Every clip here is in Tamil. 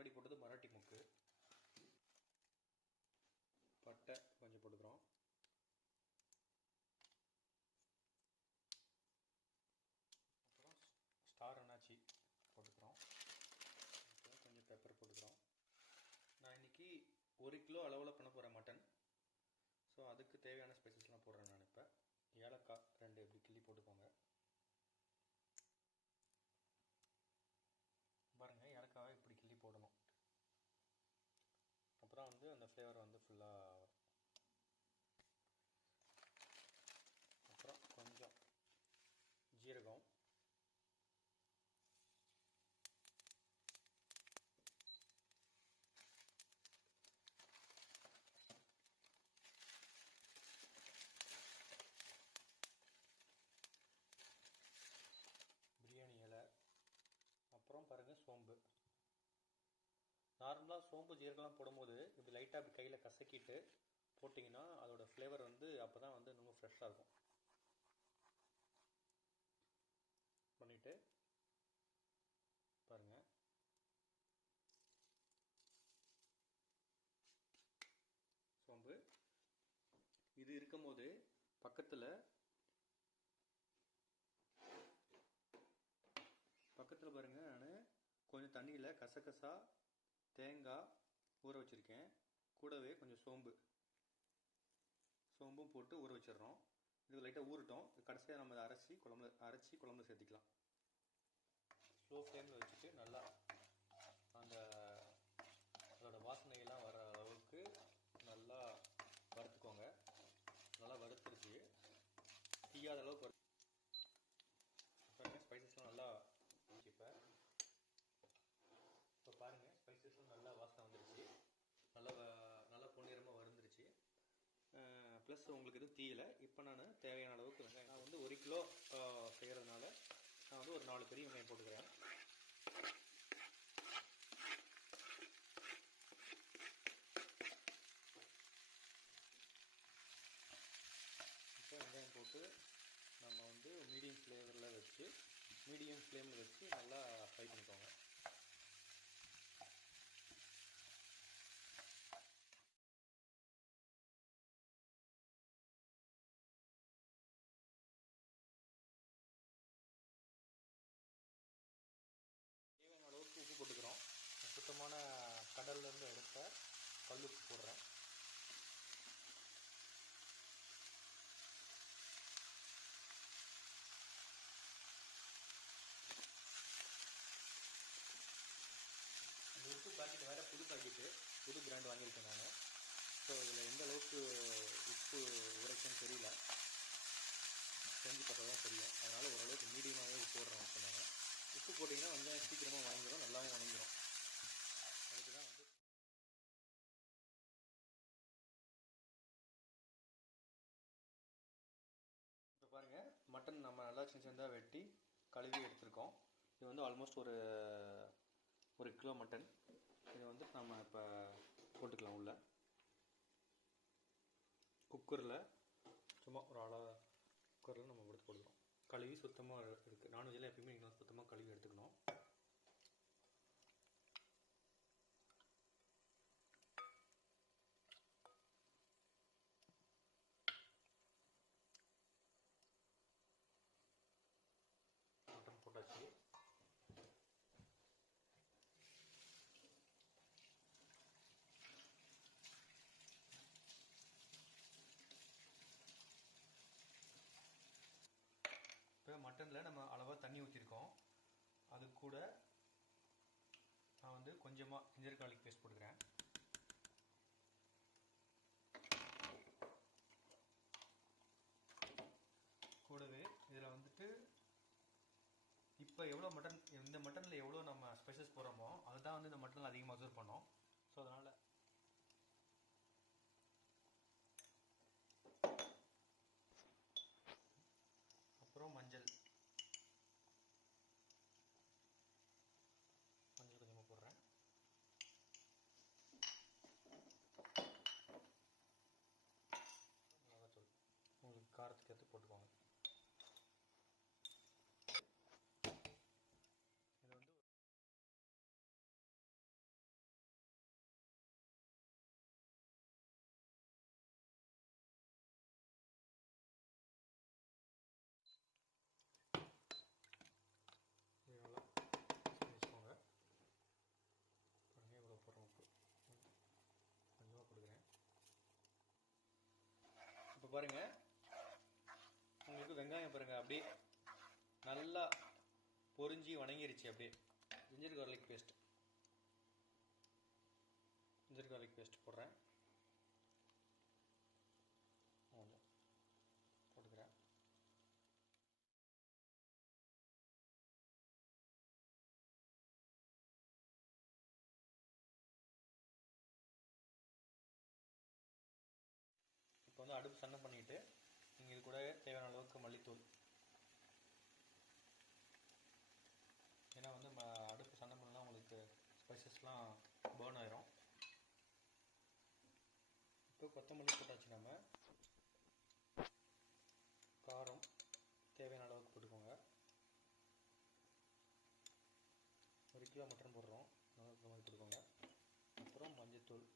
முன்னாடி போட்டது மராட்டி முக்கு, பட்டை கொஞ்சம் போட்டுக்கிறோம். அப்புறம் ஸ்டார் அன்னாச்சி போட்டுக்கிறோம். அப்புறம் கொஞ்சம் பெப்பர் போட்டுக்கிறோம். நான் இன்றைக்கி 1 கிலோ அளவில் பண்ண போகிறேன் மட்டன். ஸோ அதுக்கு தேவையான ஸ்பைசஸ்லாம் போடுறேன் நான். இப்போ ஏலக்காய் 2 இப்படி கிள்ளி போட்டுக்கோங்க. பாருங்கள், ஏலக்காவை இப்படி கிள்ளி போடணும். அப்புறம் வந்து அந்த ஃப்ளேவர் வந்து ஃபுல்லாக. அப்புறம் கொஞ்சம் ஜீரகம், பிரியாணி இலை, அப்புறம் பாருங்கள் சோம்பு. நார்மலாக சோம்பு ஜீரகம்லாம் போடும்போது இப்படி லைட்டாக அப்படி கையில் கசக்கிட்டு போட்டிங்கன்னா அதோட ஃப்ளேவர் வந்து அப்போ தான் வந்து இன்னும் ஃப்ரெஷ்ஷாக இருக்கும். பண்ணிவிட்டு பாருங்கள், சோம்பு இது இருக்கும்போது பக்கத்தில் பாருங்கள், நான் கொஞ்சம் தண்ணியில் கசகசா தேங்காய் ஊற வச்சுருக்கேன். கூடவே கொஞ்சம் சோம்பும் போட்டு ஊற வச்சிடறோம். இது லைட்டாக ஊறட்டும். கடைசியாக நம்ம அதை அரைச்சி குழம்புல சேர்த்திக்கலாம். ஸ்லோ ஃப்ளேமில் வச்சுட்டு நல்லா அதோட வாசனையெல்லாம் வர அளவுக்கு நல்லா வறுத்துக்கோங்க. நல்லா வறுத்துருச்சு, தீயாத அளவுக்கு பாருங்கள். ஸ்பைசஸ்லாம் நல்லா இப்போ பாருங்கள், ஸ்பைசஸும் நல்லா வாசனை வந்துருச்சு. நல்லா பொன்னிறமாக வறுந்துருச்சு. ப்ளஸ் உங்களுக்கு எதுவும் தீயலை. இப்போ நான் தேவையான அளவுக்கு வெங்காயம், நான் வந்து 1 கிலோ செய்கிறதுனால நான் வந்து ஒரு 4 பெரிய வெங்காயம் போட்டுக்கிறேன். இப்போ வெங்காயம் போட்டு நம்ம வந்து மீடியம் ஃப்ளேமில் வச்சு நல்லா ஃப்ரை பண்ணிக்கோங்க. தேவையான அளவுக்கு உப்பு போட்டுக்கிறோம். சுத்தமான கடல்லேருந்து எடுத்த கல் உப்பு போடுறேன். இந்த உப்பு பாக்கெட் வேறு புது பிராண்ட் வாங்கியிருக்கேன் நான். ஸோ இதில் எந்த அளவுக்கு உப்பு உரைக்குன்னு தெரியல, செஞ்சு பார்த்தா தான் தெரியும். அதனால் ஓரளவுக்கு மீடியமாகவே உப்பு போடுறேன். உப்பு போட்டிங்கன்னா வெங்காயம் சீக்கிரமாக வாங்கிடும், நல்லாவும் வணங்கிடும். அதுக்கு தான் வந்து இப்போ பாருங்கள், மட்டன் நம்ம நல்லா சின்னதாக வெட்டி கழுவி எடுத்துருக்கோம். இது வந்து ஆல்மோஸ்ட் ஒரு கிலோ மட்டன். இதை வந்து நம்ம இப்போ போட்டுக்கலாம் உள்ள குக்கரில். சும்மா ஒரு குக்கரில் நம்ம போட்டுக்கிறோம். கழுவி சுத்தமாக இருக்குது. நான்வெஜ்ஜில் எப்பயுமே நீங்கள் சுத்தமாக கழுவி எடுத்துக்கணும். மட்டன் போட்டாச்சு. இப்போ மட்டனில் நம்ம அளவாக தண்ணி ஊற்றிருக்கோம். அது கூட நான் வந்து கொஞ்சமாக ஜிஞ்சர் கார்லிக் பேஸ்ட் போட்டுக்கிறேன். கூடவே இதில் வந்துட்டு இப்போ இந்த மட்டனில் எவ்வளோ நம்ம ஸ்பைசஸ் போடுறோமோ அதுதான் வந்து இந்த மட்டனில் அதிகமாக அப்சர்வ் பண்ணோம். ஸோ அதனால் அப்புறம் மஞ்சள் கொஞ்சமாக போடுறேன். மிளகாத்தூள் உங்களுக்கு காரத்துக்கு ஏற்று போட்டுக்கோங்க. இது வந்து பாருங்கள், உங்களுக்கு வெங்காயம் பாருங்கள் அப்படியே நல்லா பொரிஞ்சு வணங்கிருச்சு. அப்படியே ஜிஞ்சர் கார்லிக் பேஸ்ட் போடுறேன். போட்டுக்கிறேன். இப்போ வந்து அடுப்பு சன்னம் பண்ணிவிட்டு நீங்கள் இது கூட தேவையான அளவுக்கு மல்லித்தூள், ஏன்னா வந்து அடுப்பு சன்னம் பண்ணலாம் உங்களுக்கு ஸ்பைசஸ்லாம் பேர்ன் ஆயிரும். இப்போ கொத்தமல்லி போட்டாச்சு. நம்ம காரம் தேவையான அளவுக்கு போட்டுக்கோங்க. 1 கிலோ மட்டன் போடுறோம், அளவுக்கு மாதிரி போட்டுக்கோங்க. அப்புறம் மஞ்சத்தூள்,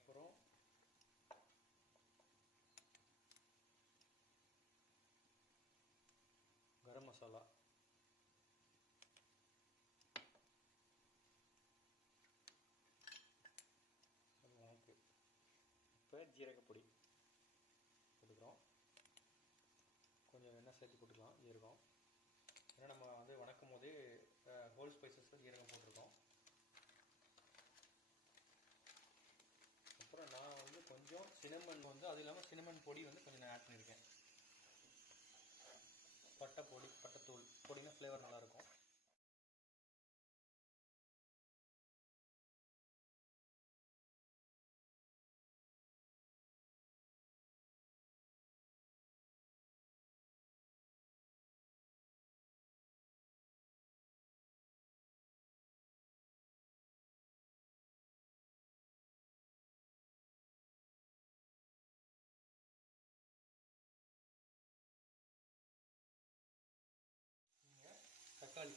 அப்புறம் கரம் மசாலா, இப்போ ஜீரகப்பொடி போட்டுக்கிறோம். கொஞ்சம் எண்ணெய் சேர்த்து போட்டுக்கலாம். ஜீரகம், ஏன்னா நம்ம வந்து வணக்கும் போதே ஹோல் ஸ்பைசஸில் ஜீரகம் போட்டிருக்கோம். அப்புறம் நான் வந்து கொஞ்சம் சினமன் வந்து, அது இல்லாமல் சினமன் பொடி வந்து கொஞ்சம் நான் ஆட் பண்ணியிருக்கேன். பட்டைத்தூள் பொடினா ஃப்ளேவர் நல்லாயிருக்கும். தக்காளி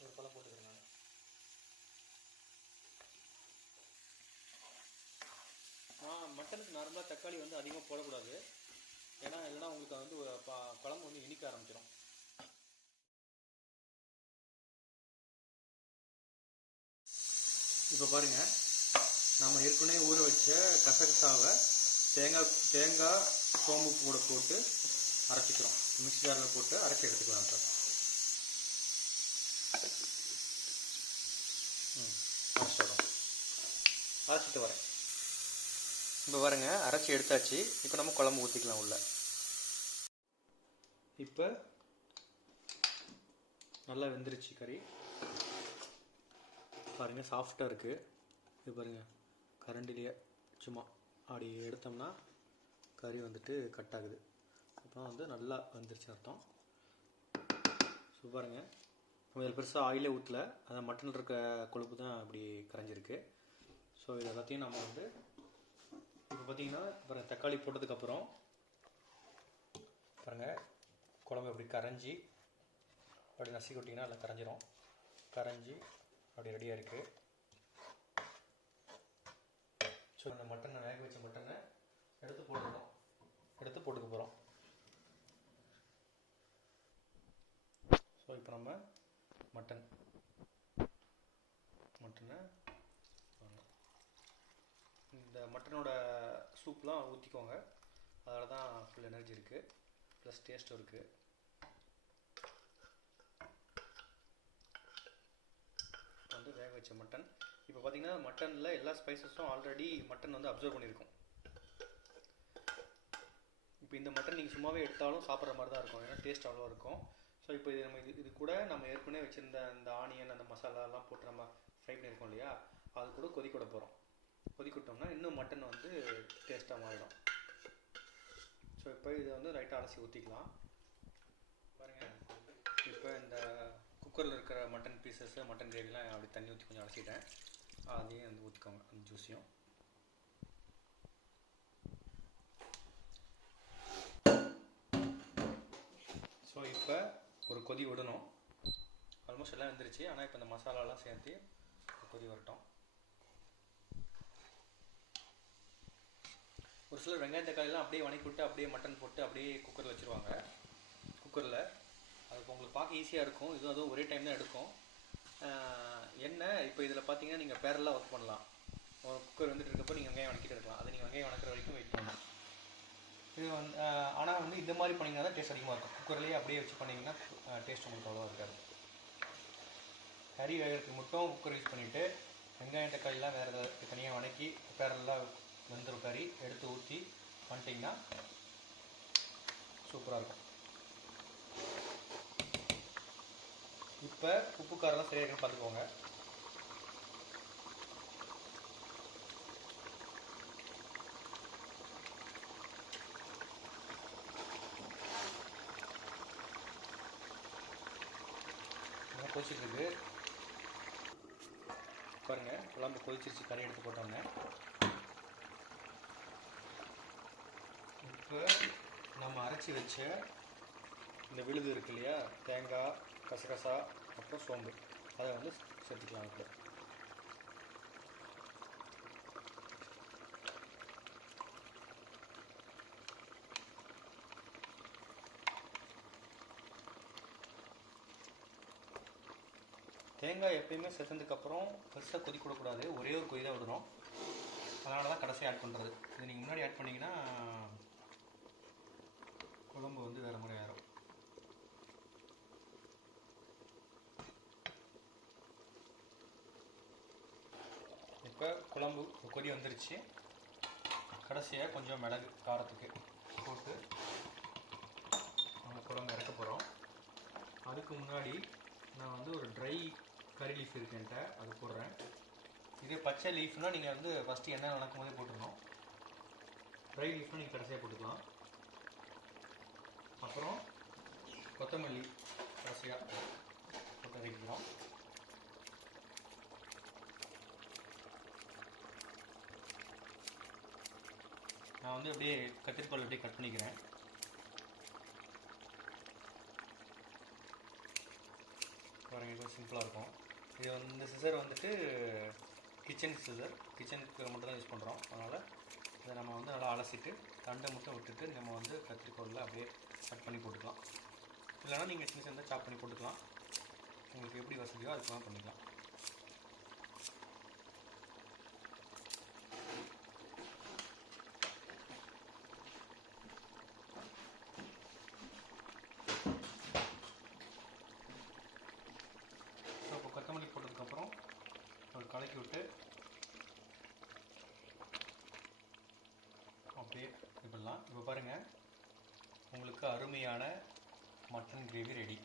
ஒரு பழம் போட்டுக்கிறேன் நான். மட்டனுக்கு நார்மலாக தக்காளி வந்து அதிகமாக போடக்கூடாது, ஏன்னா இல்லைன்னா உங்களுக்கு வந்து குழம்பு வந்து இனிக்க ஆரம்பிச்சிடும். இப்போ பாருங்கள், நம்ம ஏற்கனவே ஊற வச்ச கசகசாவை தேங்காய் சோம்பு கூட போட்டு அரைச்சிக்கிறோம். மிக்ஸி ஜாரில் போட்டு அரைச்சி எடுத்துக்கலாம் சார். அரைச்சிட்டு வரேன். இப்போ பாருங்க, அரைச்சி எடுத்தாச்சு. இப்போ நம்ம குழம்பு ஊற்றிக்கலாம் உள்ள. இப்போ நல்லா வெந்துருச்சு கறி. பாருங்கள், சாஃப்டாக இருக்குது. இது பாருங்கள், கரண்டிலேயே சும்மா அப்படி எடுத்தோம்னா கறி வந்துட்டு கட் ஆகுது. அப்புறம் வந்து நல்லா வந்துருச்சு அர்த்தம். ஸோ பாருங்கள், நம்ம இதில் பெருசாக ஆயிலே ஊற்றல, அந்த மட்டனில் இருக்க கொழுப்பு தான் அப்படி கரைஞ்சிருக்கு. ஸோ இதை எல்லாத்தையும் நம்ம வந்து இப்போ பார்த்தீங்கன்னா பாருங்கள், தக்காளி போட்டதுக்கப்புறம் பாருங்கள் குழம்பு அப்படி கரைஞ்சி அப்படி நசுக்கி விட்டிங்கன்னா நல்லா கரைஞ்சிரும். கரைஞ்சி அப்படி ரெடியாக இருக்குது. ஸோ அந்த மட்டனை, வேக வச்ச மட்டனை எடுத்து போட்டுக்க போகிறோம். ஸோ இப்போ நம்ம மட்டனை இந்த மட்டனோட சூப்லாம் ஊற்றிக்கோங்க. அதில் தான் ஃபுல் எனர்ஜி இருக்குது, ப்ளஸ் டேஸ்ட்டும் இருக்குது. வந்து வேக வச்ச மட்டன். இப்போ பார்த்தீங்கன்னா மட்டனில் எல்லா ஸ்பைசஸும் ஆல்ரெடி மட்டன் வந்து அப்சர்வ் பண்ணியிருக்கோம். இப்போ இந்த மட்டன் நீங்கள் சும்மாவே எடுத்தாலும் சாப்பிட்ற மாதிரி தான் இருக்கும், ஏன்னா டேஸ்ட் அவ்வளோ இருக்கும். ஸோ இப்போ இது கூட நம்ம ஏற்கனவே வச்சுருந்த அந்த ஆனியன், அந்த மசாலாலாம் போட்டு நம்ம ஃப்ரை பண்ணியிருக்கோம் இல்லையா, அது கூட கொதிக்க விட போகிறோம். கொதிக்கிட்டோம்னா இன்னும் மட்டன் வந்து டேஸ்ட்டாக மாறிடும். ஸோ இப்போ இதை வந்து லைட்டாக அலசி ஊற்றிக்கலாம். பாருங்கள், இப்போ இந்த குக்கரில் இருக்கிற மட்டன் பீசஸ், மட்டன் கிரேவிலாம் அப்படி தண்ணி ஊற்றி கொஞ்சம் அலசிட்டேன். அதையும் வந்து ஊற்றிக்கோங்க, அந்த ஜூஸையும். ஸோ இப்போ ஒரு கொதி விடணும். ஆல்மோஸ்ட் எல்லாம் வந்துருச்சு. ஆனால் இப்போ இந்த மசாலாலாம் சேர்த்து கொதி வரட்டும். ஒரு சிலர் வெங்காயம் தக்காளிலாம் அப்படியே வணக்கி விட்டு அப்படியே மட்டன் போட்டு அப்படியே குக்கரில் வச்சுருவாங்க. குக்கரில் அது உங்களுக்கு பார்க்க ஈஸியாக இருக்கும். அதுவும் ஒரே டைம் தான் எடுக்கும். என்ன இப்போ இதில் பார்த்தீங்கன்னா நீங்கள் பேரலாக ஒர்க் பண்ணலாம். ஒரு குக்கர் வந்துட்டு இருக்கப்போ நீங்கள் வெங்காயம் வணக்கிட்டு இருக்கலாம். அதை நீங்கள் வெங்காயம் வணக்கிற வரைக்கும் வெயிட் பண்ணணும். இது வந்து ஆனால் வந்து இந்த மாதிரி பண்ணிங்கன்னா தான் டேஸ்ட் அதிகமாக இருக்கும். குக்கர்லேயே அப்படியே வச்சு பண்ணிங்கன்னா டேஸ்ட் உங்களுக்கு அவ்வளோவா இருக்காது. கறி வேகிறதுக்கு மட்டும் குக்கர் யூஸ் பண்ணிவிட்டு வெங்காயம் தக்காளிலாம் வேறு ஏதாவது தனியாக வணக்கி குக்கரெல்லாம் வெந்துடும் கறி எடுத்து ஊற்றி பண்ணிட்டிங்கன்னா சூப்பராக இருக்கும். இப்போ உப்பு காரெல்லாம் சரியாக இருக்குன்னு பார்த்துக்கோங்க. கொதிச்சிட்ருக்கு பாருங்கள். குழம்பு கொதிச்சிருச்சு கறி எடுத்து போட்டோன்னே. இப்போ நம்ம அரைச்சி வச்ச இந்த விழுது இருக்கு இல்லையா, தேங்காய், கசகசா, அப்புறம் சோம்பு, அதை வந்து சேர்த்துக்கலாம். இப்போ தேங்காய் எப்பயுமே சேர்த்ததுக்கப்புறம் பெருசாக கொதிக்கூடக்கூடாது, ஒரே ஒரு கொதி தான் விடணும். அதனால தான் கடைசியாக ஆட் பண்ணுறது. இது நீங்கள் முன்னாடி ஆட் பண்ணிங்கன்னா குழம்பு வந்து வேறு மாதிரி ஆயிரும். இப்போ குழம்பு கொதி வந்துருச்சு. கடைசியாக கொஞ்சம் மிளகு காரத்துக்கு போட்டு நம்ம குழம்பு இறக்க போகிறோம். அதுக்கு முன்னாடி நான் வந்து ஒரு ட்ரை கறி லீஃப் இருக்குன்ட்டு அது போடுறேன். இதே பச்சை லீஃப்னால் நீங்கள் வந்து ஃபஸ்ட்டு எண்ணெய் வணக்கும் போதே போட்டுடணும். ட்ரை லீஃப்னால் நீங்கள் கடைசியாக போட்டுக்கலாம். அப்புறம் கொத்தமல்லி கடைசியாக போட்டு வைக்கிறோம். நான் வந்து அப்படியே கத்திரிக்கோல் அப்படியே கட் பண்ணிக்கிறேன். பாருங்கள், இது சிம்பிளாக இருக்கும். இது வந்து இந்த சிசர் வந்துட்டு கிச்சன் சிசர், கிச்சனுக்கு மட்டும் தான் யூஸ் பண்ணுறோம். அதனால் இதை நம்ம வந்து நல்லா அலசிட்டு தண்டை மட்டும் விட்டுட்டு நம்ம வந்து கத்திரிக்கோலில் அப்படியே கட் பண்ணி போட்டுக்கலாம். இல்லைனா நீங்கள் சின்ன சின்னதாக சாப் பண்ணி போட்டுக்கலாம். உங்களுக்கு எப்படி வசதியோ அதுக்கெல்லாம் பண்ணிக்கலாம். கொத்தமல்லி போட்டதுக்கப்புறம் ஒரு கலக்கி விட்டு அப்படியே இது பண்ணலாம். இப்போ பாருங்கள், உங்களுக்கு அருமையான மட்டன் கிரேவி ரெடி.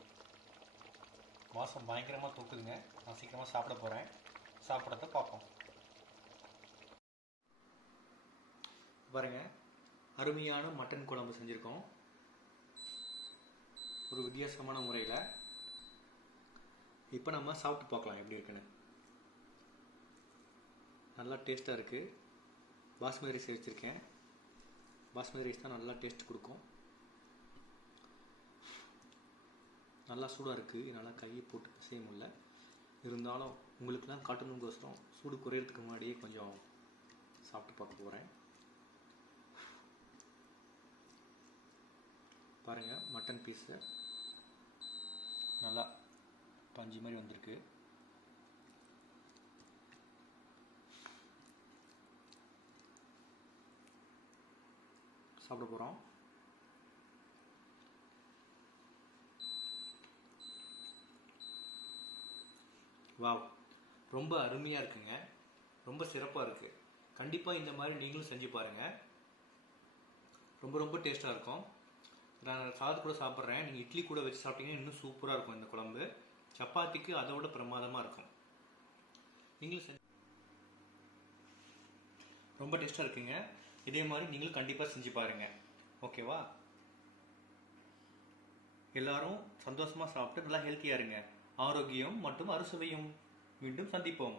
வாசம் பயங்கரமாக தூக்குதுங்க. நான் சீக்கிரமாக சாப்பிட போகிறேன். சாப்பிட்றத பார்ப்போம். பாருங்கள், அருமையான மட்டன் குழம்பு செஞ்சுருக்கோம் ஒரு வித்தியாசமான முறையில். இப்போ நம்ம சாப்பிட்டு பார்க்கலாம் எப்படி இருக்குன்னு. நல்லா டேஸ்ட்டாக இருக்குது. பாஸ்மதி ரைஸ் வச்சுருக்கேன். பாஸ்மதி ரைஸ் தான் நல்லா டேஸ்ட் கொடுக்கும். நல்லா சூடாக இருக்குது, என்னால் கையை போட்டு பிசைய முடியல. இருந்தாலும் உங்களுக்குலாம் காட்டணுங்கோசரம் சூடு குறையிறதுக்கு முன்னாடியே கொஞ்சம் சாப்பிட்டு பார்க்க போகிறேன். பாருங்கள், மட்டன் பீஸு நல்லா பஞ்சு மாதிரி வந்திருக்கு. சாப்பிட போகிறோம். வாவ், ரொம்ப அருமையாக இருக்குங்க. ரொம்ப சிறப்பாக இருக்குது. கண்டிப்பாக இந்த மாதிரி நீங்களும் செஞ்சு பாருங்கள். ரொம்ப ரொம்ப டேஸ்ட்டாக இருக்கும். நான் சாதத்து கூட சாப்பிட்றேன். நீங்கள் இட்லி கூட வச்சு சாப்பிட்டீங்கன்னா இன்னும் சூப்பராக இருக்கும் இந்த குழம்பு. சப்பாத்திக்கு அதை விட பிரமாதமாக இருக்கும். நீங்களும் செஞ்சு ரொம்ப டேஸ்ட்டாக இருக்குங்க. இதே மாதிரி நீங்களும் கண்டிப்பாக செஞ்சு பாருங்கள். ஓகேவா? எல்லாரும் சந்தோஷமாக சாப்பிட்டு நல்லா ஹெல்த்தியாக இருங்க. ஆரோக்கியம் மற்றும் அறுசுவையும். மீண்டும் சந்திப்போம்.